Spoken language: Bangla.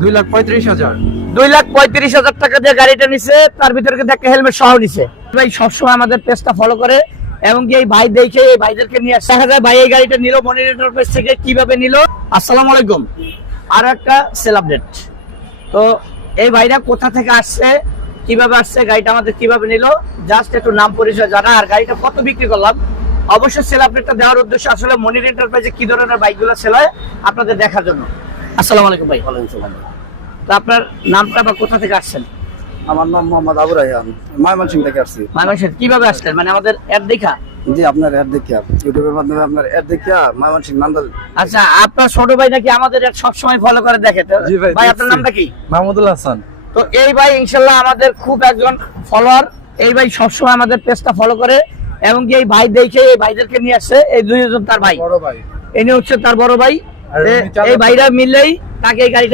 2,35,000। 2,35,000 টাকা দিয়ে গাড়িটা নিছে, তার ভিতরে কিন্তু একটা হেলমেট সহ নিছে। ভাই সবসময় আমাদের পেজটা ফলো করে এবং কি এই ভাই দেখে এই ভাইদেরকে নিয়ে আসে। দেখা যায় ভাই এই গাড়িটা নিল মনির এন্টারপ্রাইজ থেকে, কিভাবে নিল। আসসালামু আলাইকুম। আর একটা সেল আপডেট। তো এই ভাইরা কোথা থেকে আসছে, কিভাবে আসছে, গাড়িটা আমাদের কিভাবে নিল, জাস্ট একটু নাম পরিচয় জানা আর গাড়িটা কত বিক্রি করলাম। অবশ্যই সেল আপডেটটা দেওয়ার উদ্দেশ্য আসলে মনির এন্টারপ্রাইজে কি ধরনের বাইকগুলো সেল হয় আপনাদের দেখার জন্য। আসসালামু আলাইকুম ভাই। তো আপনার নামটা বা কোথা থেকে আসছেন? আমার নাম মোহাম্মদ আবু রায়হান, ময়মনসিংহ থেকে আসছি। ময়মনসিংহ। কিভাবে আসলেন, মানে আমাদের অ্যাড দেখা? জি, আপনার অ্যাড দেখিয়া, ইউটিউবের মাধ্যমে আপনার অ্যাড দেখিয়া ময়মনসিংহ নান্দাল। আচ্ছা, আপনার ছোট ভাই নাকি আমাদের অ্যাড সবসময় ফলো করে দেখে? তো জি ভাই, ভাই আপনার নামটা কি? মাহমুদুল হাসান। তো এই ভাই ইনশাল্লাহ আমাদের খুব একজন ফলোয়ার। এই ভাই সবসময় আমাদের পেজটা ফলো করে এবং কি এই ভাই দেখে এই ভাইদেরকে নিয়ে আসছে। এই দুইজন তার ভাই, বড় ভাই। ইনি হচ্ছে তার বড় ভাই। আর উনি চালাচ্ছে। এই ভাইরা মিললেই তাকে এই গাড়িটা